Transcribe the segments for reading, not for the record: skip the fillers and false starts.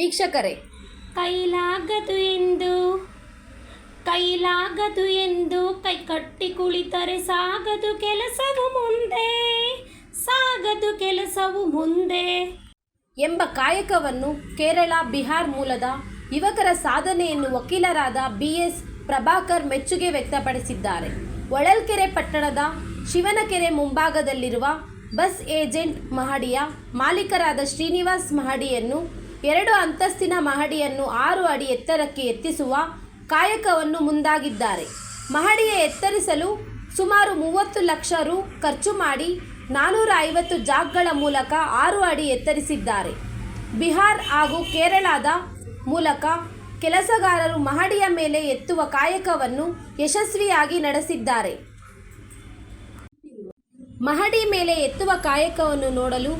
ವೀಕ್ಷಕರೇ, ಕೈಲಾಗದು ಎಂದು ಕೈ ಕಟ್ಟಿ ಕುಳಿತರೆ ಸಾಗದು ಕೆಲಸವು ಮುಂದೆ ಎಂಬ ಕಾಯಕವನ್ನು ಕೇರಳ, ಬಿಹಾರ್ ಮೂಲದ ಯುವಕರ ಸಾಧನೆಯನ್ನು ವಕೀಲರಾದ BS ಪ್ರಭಾಕರ್ ಮೆಚ್ಚುಗೆ ವ್ಯಕ್ತಪಡಿಸಿದ್ದಾರೆ. ಹೊಳಲ್ಕೆರೆ ಪಟ್ಟಣದ ಶಿವನಕೆರೆ ಮುಂಭಾಗದಲ್ಲಿರುವ ಬಸ್ ಏಜೆಂಟ್ ಮಹಡಿಯ ಮಾಲೀಕರಾದ ಶ್ರೀನಿವಾಸ್ ಮಹಡಿಯನ್ನು 2 ಅಂತಸ್ತಿನ ಮಹಡಿಯನ್ನು 6 ಅಡಿ ಎತ್ತರಕ್ಕೆ ಎತ್ತಿಸುವ ಕಾಯಕವನ್ನು ಮುಂದಾಗಿದ್ದಾರೆ. ಮಹಡಿಯ ಎತ್ತರಿಸಲು ಸುಮಾರು 30 ಲಕ್ಷ ರು ಖರ್ಚು ಮಾಡಿ 450 ಜಾಕ್ಗಳ ಮೂಲಕ 6 ಅಡಿ ಎತ್ತರಿಸಿದ್ದಾರೆ. ಬಿಹಾರ್ ಹಾಗೂ ಕೇರಳದ ಮೂಲಕ ಕೆಲಸಗಾರರು ಮಹಡಿಯ ಮೇಲೆ ಎತ್ತುವ ಕಾಯಕವನ್ನು ಯಶಸ್ವಿಯಾಗಿ ನಡೆಸಿದ್ದಾರೆ. ಮಹಡಿ ಮೇಲೆ ಎತ್ತುವ ಕಾಯಕವನ್ನು ನೋಡಲು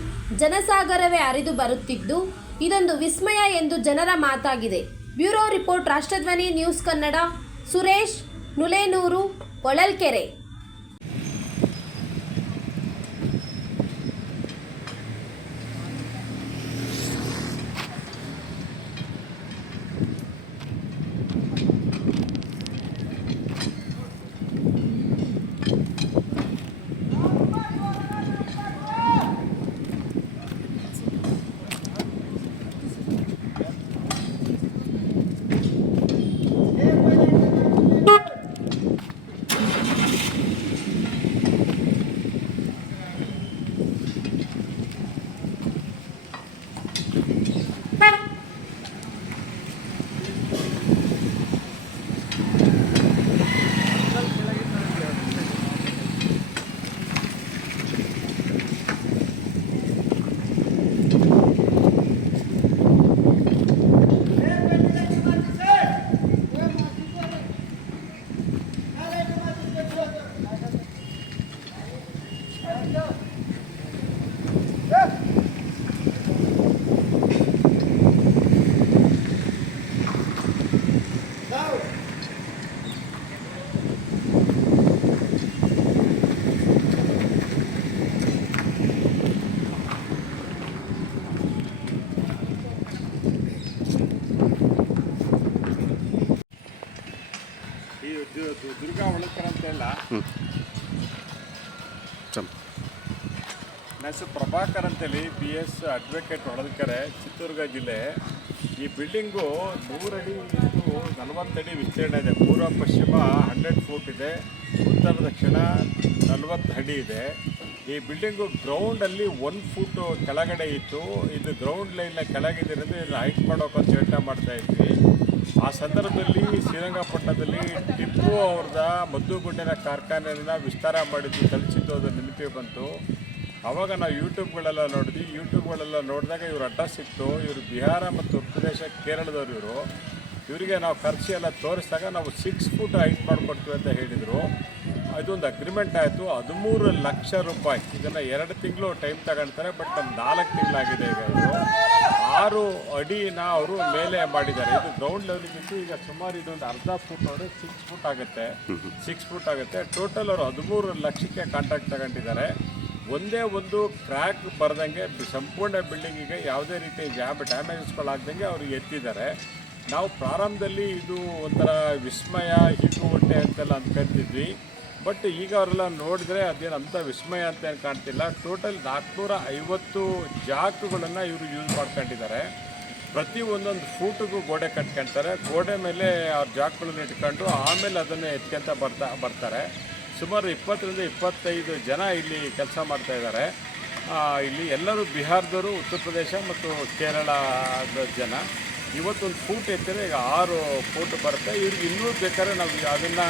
ಜನಸಾಗರವೇ ಹರಿದು ಬರುತ್ತಿದ್ದು, ಇದೊಂದು ವಿಸ್ಮಯ ಎಂದು ಜನರ ಮಾತಾಗಿದೆ. Bureau report, ರಾಷ್ಟ್ರಧ್ವನಿ news Kannada. Suresh ನುಲೇನೂರು, Holalkere. Durga Holalkere ಅಂತೆಲ್ಲ ನನ್ನ ಹೆಸರು ಪ್ರಭಾಕರ್ ಅಂತೇಳಿ BS ಅಡ್ವೊಕೇಟ್ ಹೊಳಲ್ಕೆರೆ, ಚಿತ್ರದುರ್ಗ ಜಿಲ್ಲೆ. ಈ ಬಿಲ್ಡಿಂಗು 100 ಅಡಿ ಇದ್ದು 40 ಅಡಿ ವಿಸ್ತೀರ್ಣ ಇದೆ. ಪೂರ್ವ ಪಶ್ಚಿಮ 100 ಫೂಟ್ ಇದೆ, ಉತ್ತರ ದಕ್ಷಿಣ 40 ಅಡಿ ಇದೆ. ಈ ಬಿಲ್ಡಿಂಗು ಗ್ರೌಂಡಲ್ಲಿ 1 ಫೂಟು ಕೆಳಗಡೆ ಇತ್ತು. ಇದು ಗ್ರೌಂಡ್ ಲೈನ್ನ ಕೆಳಗಿದ್ದರಿಂದ ಇದನ್ನು ಹೈಟ್ ಮಾಡೋಕ್ಕಂತ ಯೋಚನೆ ಮಾಡ್ತಾಯಿದ್ವಿ. ಆ ಸಂದರ್ಭದಲ್ಲಿ ಶ್ರೀರಂಗಪಟ್ಟಣದಲ್ಲಿ ಟಿಪ್ಪು ಅವ್ರದ ಮದ್ದುಗುಂಡಿನ ಕಾರ್ಖಾನೆಯನ್ನು ವಿಸ್ತಾರ ಮಾಡಿದ್ದು ತಲುಪಿಸಿದ್ದು ಅದು ನೆನಪಿಗೆ ಬಂತು. ಆವಾಗ ನಾವು ಯೂಟ್ಯೂಬ್ಗಳೆಲ್ಲ ನೋಡಿದ್ವಿ. ಯೂಟ್ಯೂಬ್ಗಳೆಲ್ಲ ನೋಡಿದಾಗ ಇವ್ರ ಅಡ್ರೆಸ್ ಸಿಕ್ತು. ಇವರು ಬಿಹಾರ ಮತ್ತು ಉತ್ತರ ಪ್ರದೇಶ, ಕೇರಳದವರು. ಇವರಿಗೆ ನಾವು ಖರ್ಚು ಎಲ್ಲ ತೋರಿಸಿದಾಗ ನಾವು 6 ಫೂಟ್ ಹೈಟ್ ಮಾಡಿಕೊಡ್ತೀವಿ ಅಂತ ಹೇಳಿದರು. ಇದೊಂದು ಅಗ್ರಿಮೆಂಟ್ ಆಯಿತು. 13 ಲಕ್ಷ ರೂಪಾಯಿ. ಇದನ್ನು 2 ತಿಂಗಳು ಟೈಮ್ ತಗೊಳ್ತಾರೆ, ಬಟ್ 4 ತಿಂಗಳಾಗಿದೆ. ಈಗ ಇದು 6 ಅಡಿನ ಅವರು ಮೇಲೆ ಮಾಡಿದ್ದಾರೆ. ಇದು ಗ್ರೌಂಡ್ ಲೆವೆಲಿಗಿತ್ತು. ಈಗ ಸುಮಾರು ಇದೊಂದು ಅರ್ಧ ಫೂಟ್ ಅವರು 6 ಫೂಟ್ ಆಗುತ್ತೆ. 6 ಫೂಟ್ ಆಗುತ್ತೆ. ಟೋಟಲ್ ಅವರು 13 ಲಕ್ಷಕ್ಕೆ ಕಾಂಟ್ರಾಕ್ಟ್ ತಗೊಂಡಿದ್ದಾರೆ. ಒಂದೇ ಒಂದು ಕ್ರ್ಯಾಕ್ ಬರದಂಗೆ ಸಂಪೂರ್ಣ ಬಿಲ್ಡಿಂಗಿಗೆ ಯಾವುದೇ ರೀತಿ ಡ್ಯಾಮೇಜಸ್ಗಳಾಗ್ದಂಗೆ ಅವ್ರಿಗೆ ಎತ್ತಿದ್ದಾರೆ. ನಾವು ಪ್ರಾರಂಭದಲ್ಲಿ ಇದು ಒಂಥರ ವಿಸ್ಮಯ, ಹಿಗ್ಗು ಹೊಟ್ಟೆ ಅಂತೆಲ್ಲ ಅಂದ್ಕೊಂತಿದ್ವಿ. ಬಟ್ ಈಗ ಅವರೆಲ್ಲ ನೋಡಿದ್ರೆ ಅದೇನು ಅಂಥ ವಿಸ್ಮಯ ಅಂತ ಏನು ಕಾಣ್ತಿಲ್ಲ. ಟೋಟಲ್ 450 ಜಾಕ್ಗಳನ್ನು ಇವರು ಯೂಸ್ ಮಾಡ್ಕೊಂಡಿದ್ದಾರೆ. ಪ್ರತಿ ಒಂದೊಂದು ಫೂಟಿಗೂ ಗೋಡೆ ಕಟ್ಕೊಳ್ತಾರೆ. ಗೋಡೆ ಮೇಲೆ ಅವ್ರ ಜಾಕ್ಗಳನ್ನ ಇಟ್ಕೊಂಡು ಆಮೇಲೆ ಅದನ್ನು ಎತ್ಕೊಂತ ಬರ್ತಾರೆ. ಸುಮಾರು 20 ರಿಂದ 25 ಜನ ಇಲ್ಲಿ ಕೆಲಸ ಮಾಡ್ತಾಯಿದ್ದಾರೆ. ಇಲ್ಲಿ ಎಲ್ಲರೂ ಬಿಹಾರದವರು, ಉತ್ತರ ಪ್ರದೇಶ ಮತ್ತು ಕೇರಳದ ಜನ. ಇವತ್ತೊಂದು ಫೂಟ್ ಎತ್ತಿದ್ರೆ ಈಗ 6 ಫೂಟ್ ಬರುತ್ತೆ. ಇವ್ರಿಗೆ ಇನ್ನೂ ಬೇಕಾದ್ರೆ ನಾವು ಅದನ್ನು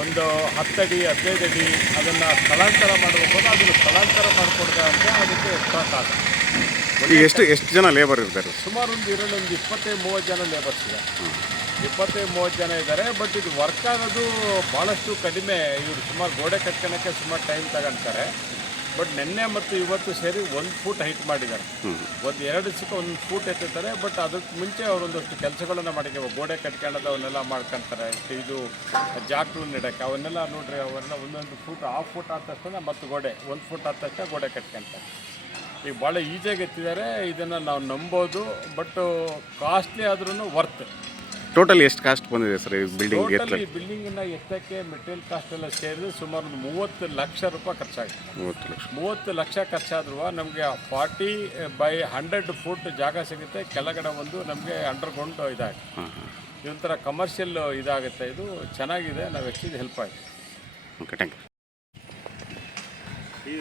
ಒಂದು 10 ಅಡಿ 15 ಅಡಿ ಅದನ್ನು ಸ್ಥಳಾಂತರ ಮಾಡಬೇಕು. ಅದನ್ನು ಸ್ಥಳಾಂತರ ಮಾಡಿಕೊಡ್ದೆ ಅಂತ ಅದಕ್ಕೆ ಎಕ್ಸ್ಟ್ರಾ ಕಾಸ್ಟ್. ಎಷ್ಟು ಜನ ಲೇಬರ್ ಇರ್ತಾರೆ? ಸುಮಾರು ಒಂದು 25-30 ಜನ ಲೇಬರ್ಸ್ ಇದೆ. 25-30 ಜನ ಇದ್ದಾರೆ. ಬಟ್ ಇದು ವರ್ಕ್ ಆಗೋದು ಭಾಳಷ್ಟು ಕಡಿಮೆ. ಇವರು ಸುಮಾರು ಗೋಡೆ ಕಟ್ಕೊಳ್ಳೋಕ್ಕೆ ಸುಮಾರು ಟೈಮ್ ತಗೊಳ್ತಾರೆ. ಬಟ್ ನಿನ್ನೆ ಮತ್ತು ಇವತ್ತು ಸೇರಿ 1 ಫೂಟ್ ಹೈಟ್ ಮಾಡಿದ್ದಾರೆ. ಒಂದು 2 ದಿವಸಕ್ಕೆ 1 ಫೂಟ್ ಎತ್ತುತ್ತಾರೆ. ಬಟ್ ಅದಕ್ಕೆ ಮುಂಚೆ ಅವರೊಂದಷ್ಟು ಕೆಲಸಗಳನ್ನು ಮಾಡಿಕೆ ಗೋಡೆ ಕಟ್ಕೊಳ್ಳೋದು ಅವನ್ನೆಲ್ಲ ಮಾಡ್ಕೊತಾರೆ. ಇದು ಜಾಕ್ಗಳು ನೆಡೋಕ್ಕೆ ಅವನ್ನೆಲ್ಲ ನೋಡ್ರಿ, ಅವೆಲ್ಲ 1 ಫೂಟ್, 1/2 ಫೂಟ್ ಆದ ತಕ್ಷಣ ಮತ್ತು ಗೋಡೆ 1 ಫೂಟ್ ಆದ ತಕ್ಷಣ ಗೋಡೆ ಕಟ್ಕೊತಾರೆ. ಈಗ ಭಾಳ ಈಸಿಯಾಗಿ ಎತ್ತಿದ್ದಾರೆ. ಇದನ್ನು ನಾವು ನಂಬೋದು, ಬಟ್ ಕಾಸ್ಟ್ಲಿ ಆದ್ರೂ ವರ್ತ್. ಟೋಟಲ್ ಎಷ್ಟು ಕಾಸ್ಟ್ ಬಂದಿದೆ ಸರ್ ಈ ಬಿಲ್ಡಿಂಗ್ ಟೋಟಲ್ ಈ ಬಿಲ್ಡಿಂಗನ್ನು ಎತ್ತಕ್ಕೆ ಮೆಟೀರಿಯಲ್ ಕಾಸ್ಟ್ ಎಲ್ಲ ಸೇರಿದ್ರೆ ಸುಮಾರು ಒಂದು 30 ಲಕ್ಷ ರೂಪಾಯಿ ಖರ್ಚಾಗಿದೆ. 30 ಲಕ್ಷ. 30 ಲಕ್ಷ ಖರ್ಚಾದ್ರೂ ನಮಗೆ 40/100 ಫುಟ್ ಜಾಗ ಸಿಗುತ್ತೆ. ಕೆಳಗಡೆ ಒಂದು ನಮಗೆ ಅಂಡರ್ಗ್ರೌಂಡ್ ಇದಾಗುತ್ತೆ. ಹಾಂ ಹಾಂ. ಇದೊಂಥರ ಕಮರ್ಷಿಯಲ್ ಇದಾಗುತ್ತೆ. ಇದು ಚೆನ್ನಾಗಿದೆ. ನಾವು ಹೆಚ್ಚಿಗೆ ಹೆಲ್ಪ್ ಆಗಿದೆ. Okay, thank you. ಈ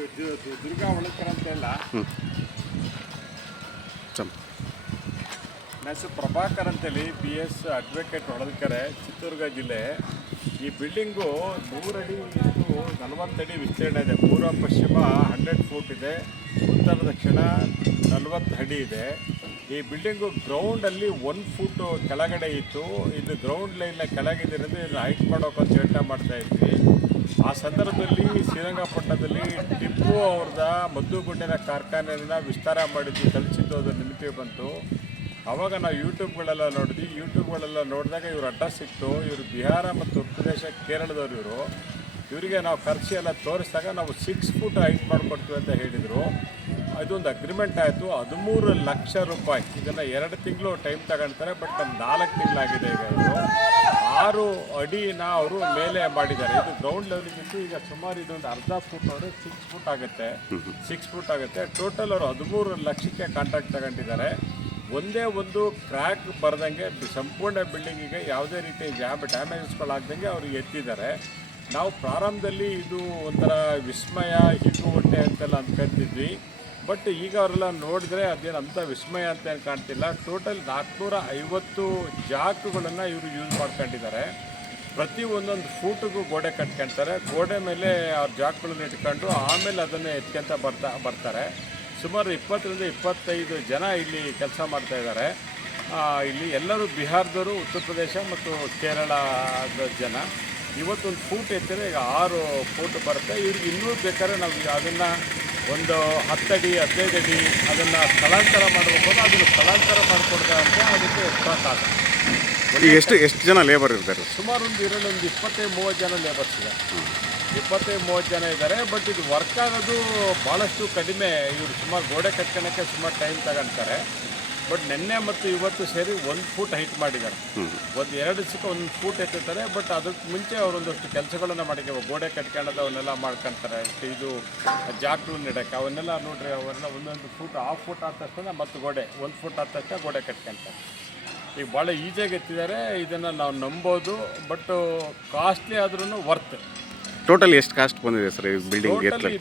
ದುರ್ಗಾ ಒಳಕರ ಅಂತೆಲ್ಲ ಸಮ್ ನನ್ನ ಹೆಸರು ಪ್ರಭಾಕರ್ ಅಂತೇಳಿ BS ಅಡ್ವೊಕೇಟ್ ಹೊಳಲ್ಕೆರೆ, ಚಿತ್ರದುರ್ಗ ಜಿಲ್ಲೆ. ಈ ಬಿಲ್ಡಿಂಗು 100 ಅಡಿ ಇದ್ದು 40 ಅಡಿ ವಿಸ್ತೀರ್ಣ ಇದೆ. ಪೂರ್ವ ಪಶ್ಚಿಮ 100 ಫೂಟ್ ಇದೆ. ಉತ್ತರ ದಕ್ಷಿಣ 40 ಅಡಿ ಇದೆ. ಈ ಬಿಲ್ಡಿಂಗು ಗ್ರೌಂಡಲ್ಲಿ 1 ಫೂಟು ಕೆಳಗಡೆ ಇತ್ತು. ಇದು ಗ್ರೌಂಡ್ ಲೈನ್ನ ಕೆಳಗಿದ್ದರಿಂದ ಇದನ್ನು ಹೈಟ್ ಮಾಡೋಕ್ಕಂತ ಯೋಚನೆ ಮಾಡ್ತಾ ಇದ್ವಿ. ಆ ಸಂದರ್ಭದಲ್ಲಿ ಶ್ರೀರಂಗಪಟ್ಟಣದಲ್ಲಿ ಟಿಪ್ಪು ಅವ್ರದ ಮದ್ದುಗುಂಡಿನ ಕಾರ್ಖಾನೆಯನ್ನು ವಿಸ್ತಾರ ಮಾಡಿದ್ವಿ, ತಲುಪಿಸಿದ್ದು ಅದು ನೆನಪಿಗೆ ಬಂತು. ಆವಾಗ ನಾವು ಯೂಟ್ಯೂಬ್ಗಳೆಲ್ಲ ನೋಡಿದ್ವಿ. ಯೂಟ್ಯೂಬ್ಗಳೆಲ್ಲ ನೋಡಿದಾಗ ಇವ್ರ ಅಡ್ರೆಸ್ ಸಿಕ್ತು. ಇವರು ಬಿಹಾರ ಮತ್ತು ಉತ್ತರ ಪ್ರದೇಶ, ಕೇರಳದವ್ರು. ಇವರಿಗೆ ನಾವು ಖರ್ಚು ಎಲ್ಲ ತೋರಿಸಿದಾಗ ನಾವು 6 ಫೂಟ್ ಹೈಟ್ ಮಾಡಿಕೊಡ್ತೀವಿ ಅಂತ ಹೇಳಿದರು. ಇದೊಂದು ಅಗ್ರಿಮೆಂಟ್ ಆಯಿತು. 13 ಲಕ್ಷ ರೂಪಾಯಿ. ಇದನ್ನು 2 ತಿಂಗಳು ಟೈಮ್ ತಗೊಳ್ತಾರೆ, ಬಟ್ 4 ತಿಂಗಳಾಗಿದೆ. ಈಗ ಇದು 6 ಅಡಿನ ಅವರು ಮೇಲೆ ಮಾಡಿದ್ದಾರೆ. ಇದು ಗ್ರೌಂಡ್ ಲೆವೆಲ್ಗಿತ್ತು. ಈಗ ಸುಮಾರು ಇದೊಂದು ಅರ್ಧ ಫುಟ್ ಅವರು 6 ಫುಟ್ ಆಗುತ್ತೆ. 6 ಫುಟ್ ಆಗುತ್ತೆ. ಟೋಟಲ್ ಅವರು 13 ಲಕ್ಷಕ್ಕೆ ಕಾಂಟ್ರಾಕ್ಟ್ ತಗೊಂಡಿದ್ದಾರೆ. ಒಂದೇ ಒಂದು ಕ್ರ್ಯಾಕ್ ಬರ್ದಂಗೆ ಸಂಪೂರ್ಣ ಬಿಲ್ಡಿಂಗಿಗೆ ಯಾವುದೇ ರೀತಿ ಡ್ಯಾಮೇಜಸ್ಗಳಾಗ್ದಂಗೆ ಅವರು ಎತ್ತಿದ್ದಾರೆ. ನಾವು ಪ್ರಾರಂಭದಲ್ಲಿ ಇದು ಒಂಥರ ವಿಸ್ಮಯ, ಹಿಗ್ಗು ಹೊಟ್ಟೆ ಅಂತೆಲ್ಲ ಅಂದ್ಕೊತಿದ್ವಿ. ಬಟ್ ಈಗ ಅವರೆಲ್ಲ ನೋಡಿದ್ರೆ ಅದೇನು ಅಂಥ ವಿಸ್ಮಯ ಅಂತ ಏನು ಕಾಣ್ತಿಲ್ಲ. ಟೋಟಲ್ 450 ಜಾಕುಗಳನ್ನು ಇವರು ಯೂಸ್ ಮಾಡ್ಕೊಂಡಿದ್ದಾರೆ. ಪ್ರತಿ ಒಂದೊಂದು ಫೂಟಿಗೂ ಗೋಡೆ ಕಟ್ಕೊಳ್ತಾರೆ. ಗೋಡೆ ಮೇಲೆ ಅವ್ರ ಜಾಕ್ಗಳನ್ನು ಇಟ್ಕೊಂಡು ಆಮೇಲೆ ಅದನ್ನು ಎತ್ಕೊಂತ ಬರ್ತಾರೆ. ಸುಮಾರು 20ರಿಂದ 25 ಜನ ಇಲ್ಲಿ ಕೆಲಸ ಮಾಡ್ತಾಯಿದ್ದಾರೆ. ಇಲ್ಲಿ ಎಲ್ಲರೂ ಬಿಹಾರದವರು, ಉತ್ತರ ಪ್ರದೇಶ ಮತ್ತು ಕೇರಳದ ಜನ. ಇವತ್ತೊಂದು ಫೂಟ್ ಎತ್ತಿದ್ರೆ ಈಗ 6 ಫೂಟ್ ಬರುತ್ತೆ. ಇವ್ರಿಗೆ ಇನ್ನೂ ಬೇಕಾದ್ರೆ ನಾವು ಅದನ್ನು ಒಂದು 10 ಅಡಿ 15 ಅಡಿ ಅದನ್ನು ಸ್ಥಳಾಂತರ ಮಾಡಬೇಕು. ಅದನ್ನು ಸ್ಥಳಾಂತರ ಮಾಡಿಕೊಡ್ತಾ ಅಂತ ಅದಕ್ಕೆ ಎಕ್ಸ್ಟ್ರಾ ಕಾಸ್ಟ್. ಈಗ ಎಷ್ಟು ಜನ ಲೇಬರ್ ಇರ್ತಾರೆ? ಸುಮಾರು ಒಂದು 25-30 ಜನ ಲೇಬರ್ಸ್ ಇದೆ. 25-30 ಜನ ಇದ್ದಾರೆ. ಬಟ್ ಇದು ವರ್ಕ್ ಆಗೋದು ಭಾಳಷ್ಟು ಕಡಿಮೆ. ಇವರು ಸುಮಾರು ಗೋಡೆ ಕಟ್ಕೊಳಕ್ಕೆ ಸುಮಾರು ಟೈಮ್ ತಗೊಳ್ತಾರೆ. ಬಟ್ ನಿನ್ನೆ ಮತ್ತು ಇವತ್ತು ಸೇರಿ 1 ಫೂಟ್ ಹೈಟ್ ಮಾಡಿದ್ದಾರೆ. ಒಂದು 2 ದಿವಸಕ್ಕೆ 1 ಫೂಟ್ ಎತ್ತುತ್ತಾರೆ. ಬಟ್ ಅದಕ್ಕೆ ಮುಂಚೆ ಅವರೊಂದಷ್ಟು ಕೆಲಸಗಳನ್ನು ಮಾಡಿದ್ದೇವೆ. ಗೋಡೆ ಕಟ್ಕೊಳ್ಳೋದು ಅವನ್ನೆಲ್ಲ ಮಾಡ್ಕೊಳ್ತಾರೆ. ಇದು ಜಾಕ್ಗಳನ್ನ ಇಡೋಕ್ಕೆ ಅವನ್ನೆಲ್ಲ ನೋಡ್ರಿ, ಅವನ್ನೆಲ್ಲ ಒಂದೊಂದು ಫೂಟ್, ಹಾಫ್ ಫೂಟ್ ಆದ ತಕ್ಷಣ ಮತ್ತು ಗೋಡೆ 1 ಫೂಟ್ ಆದ ತಕ್ಷಣ ಗೋಡೆ ಕಟ್ಕೊಳ್ತಾರೆ. ಈಗ ಭಾಳ ಈಸಿಯಾಗಿ ಎತ್ತಿದ್ದಾರೆ. ಇದನ್ನು ನಾವು ನಂಬೋದು, ಬಟ್ ಕಾಸ್ಟ್ಲಿ ಆದ್ರೂ ವರ್ತ್. ಟೋಟಲ್ ಎಷ್ಟು ಕಾಸ್ಟ್ ಬಂದಿದೆ ಸರ್ ಈ ಬಿಲ್ಡಿಂಗ್? ಟೋಟಲ್ ಈ